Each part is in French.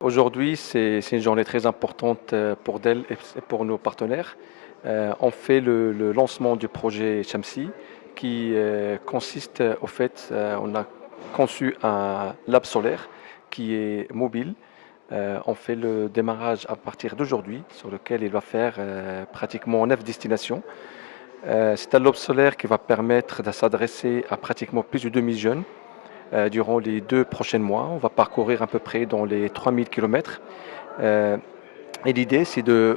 Aujourd'hui, c'est une journée très importante pour Dell et pour nos partenaires. On fait le lancement du projet Shamsi qui consiste au fait, on a conçu un lab solaire qui est mobile. On fait le démarrage à partir d'aujourd'hui sur lequel il va faire pratiquement 9 destinations. C'est un lab solaire qui va permettre de s'adresser à pratiquement plus de 2000 jeunes durant les 2 prochains mois. On va parcourir à peu près dans les 3000 kilomètres. Et l'idée, c'est de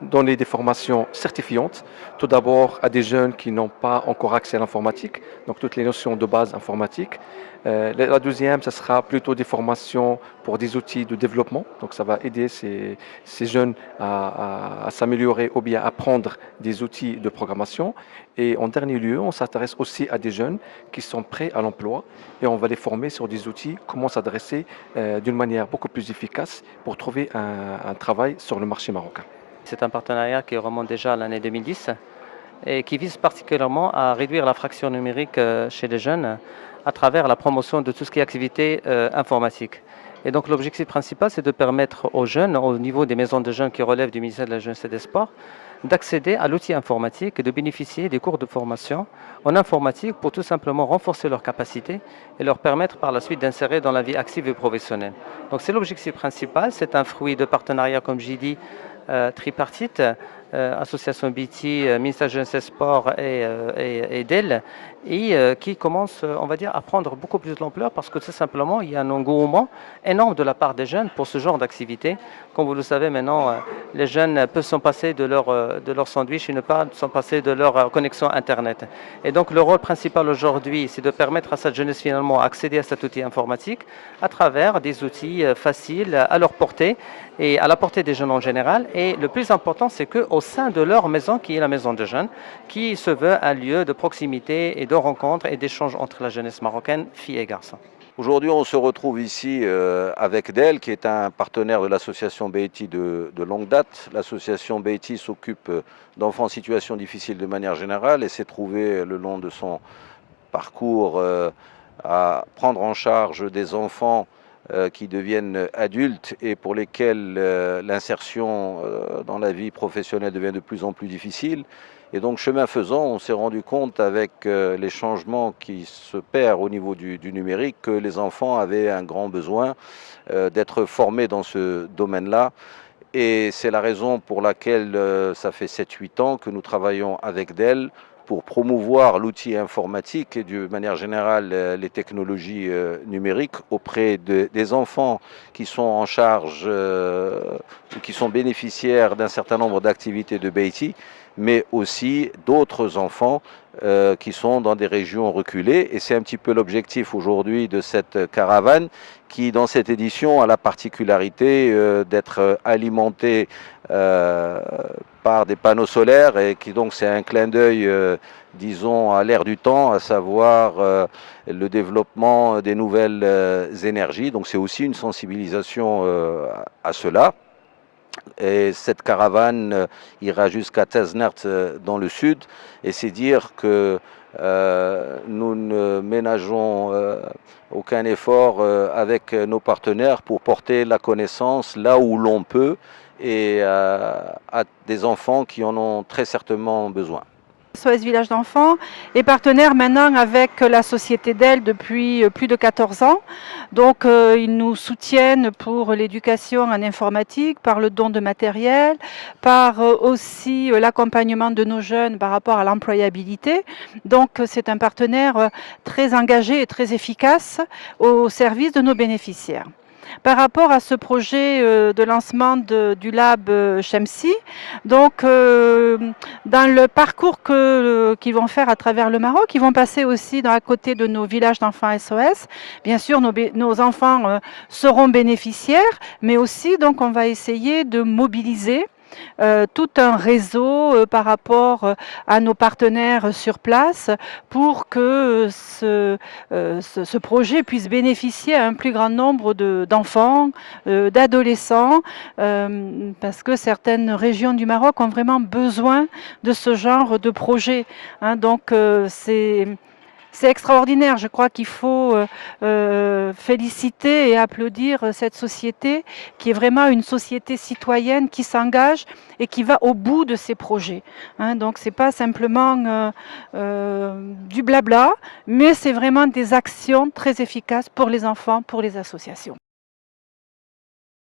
donner des formations certifiantes, tout d'abord à des jeunes qui n'ont pas encore accès à l'informatique, donc toutes les notions de base informatique. La deuxième, ce sera plutôt des formations pour des outils de développement, donc ça va aider ces jeunes à s'améliorer ou bien apprendre des outils de programmation. Et en dernier lieu, on s'intéresse aussi à des jeunes qui sont prêts à l'emploi et on va les former sur des outils, comment s'adresser d'une manière beaucoup plus efficace pour trouver un travail sur le marché marocain. C'est un partenariat qui remonte déjà à l'année 2010 et qui vise particulièrement à réduire la fraction numérique chez les jeunes à travers la promotion de tout ce qui est activité informatique. Et donc l'objectif principal, c'est de permettre aux jeunes, au niveau des maisons de jeunes qui relèvent du ministère de la Jeunesse et des Sports, d'accéder à l'outil informatique et de bénéficier des cours de formation en informatique pour tout simplement renforcer leurs capacités et leur permettre par la suite d'insérer dans la vie active et professionnelle. Donc c'est l'objectif principal, c'est un fruit de partenariat, comme j'ai dit, tripartite, Association BT, ministère de Jeunesse et Sport et Dell, et qui commence, on va dire, à prendre beaucoup plus de l'ampleur parce que tout simplement, il y a un engouement énorme de la part des jeunes pour ce genre d'activité. Comme vous le savez maintenant, les jeunes peuvent s'en passer de leur sandwich et ne pas s'en passer de leur connexion Internet. Et donc le rôle principal aujourd'hui, c'est de permettre à cette jeunesse finalement d'accéder à cet outil informatique à travers des outils faciles à leur portée et à la portée des jeunes en général. Et le plus important, c'est qu'au sein de leur maison, qui est la maison de jeunes, qui se veut un lieu de proximité et de rencontre et d'échange entre la jeunesse marocaine, filles et garçons. Aujourd'hui, on se retrouve ici avec Dell, qui est un partenaire de l'association BETI de longue date. L'association BETI s'occupe d'enfants en situation difficile de manière générale et s'est trouvée le long de son parcours à prendre en charge des enfants qui deviennent adultes et pour lesquels l'insertion dans la vie professionnelle devient de plus en plus difficile. Et donc, chemin faisant, on s'est rendu compte avec les changements qui s'opèrent au niveau du numérique que les enfants avaient un grand besoin d'être formés dans ce domaine-là. Et c'est la raison pour laquelle ça fait 7-8 ans que nous travaillons avec Dell pour promouvoir l'outil informatique et de manière générale les technologies numériques auprès des enfants qui sont en charge, qui sont bénéficiaires d'un certain nombre d'activités de BETI, mais aussi d'autres enfants qui sont dans des régions reculées. Et c'est un petit peu l'objectif aujourd'hui de cette caravane qui, dans cette édition, a la particularité d'être alimentée par des panneaux solaires et qui donc c'est un clin d'œil, disons, à l'ère du temps, à savoir le développement des nouvelles énergies. Donc c'est aussi une sensibilisation à cela. Et cette caravane ira jusqu'à Taznert dans le sud. Et c'est dire que nous ne ménageons aucun effort avec nos partenaires pour porter la connaissance là où l'on peut et à des enfants qui en ont très certainement besoin. SOS Village d'enfants est partenaire maintenant avec la société Dell depuis plus de 14 ans. Donc ils nous soutiennent pour l'éducation en informatique, par le don de matériel, par aussi l'accompagnement de nos jeunes par rapport à l'employabilité. Donc c'est un partenaire très engagé et très efficace au service de nos bénéficiaires. Par rapport à ce projet de lancement du lab Shamsi, donc dans le parcours qu'ils vont faire à travers le Maroc, ils vont passer aussi à côté de nos villages d'enfants SOS. Bien sûr, nos enfants seront bénéficiaires, mais aussi donc on va essayer de mobiliser tout un réseau par rapport à nos partenaires sur place pour que ce projet puisse bénéficier à un plus grand nombre d'enfants, d'adolescents, parce que certaines régions du Maroc ont vraiment besoin de ce genre de projet. Hein, donc c'est C'est extraordinaire. Je crois qu'il faut féliciter et applaudir cette société qui est vraiment une société citoyenne qui s'engage et qui va au bout de ses projets. Hein, donc c'est pas simplement du blabla, mais c'est vraiment des actions très efficaces pour les enfants, pour les associations.